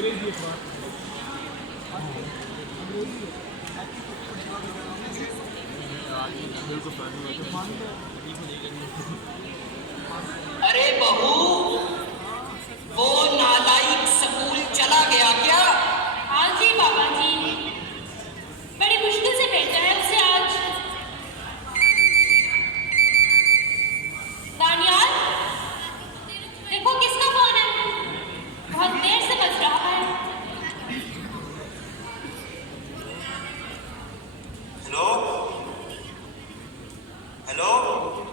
अरे बहू, वो नालायक स्कूल चला गया क्या? हाँ जी बाबा जी, बड़ी मुश्किल से भेजा है उसे आज। दानियाल, देखो किसका फोन है, बहुत देर से बज रहा है। हेलो हेलो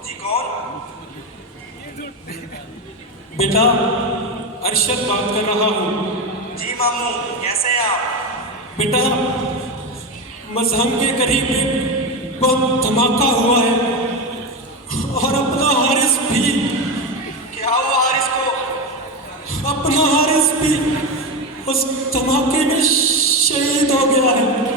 जी, कौन? बेटा, अरशद बात कर रहा हूँ। जी मामू, कैसे हैं आप? बेटा, मजहम के करीब एक बहुत धमाका हुआ है और अपना हारिस भी। क्या हुआ हारिस को? अपना हारिस भी उस धमाके में शहीद हो गया है।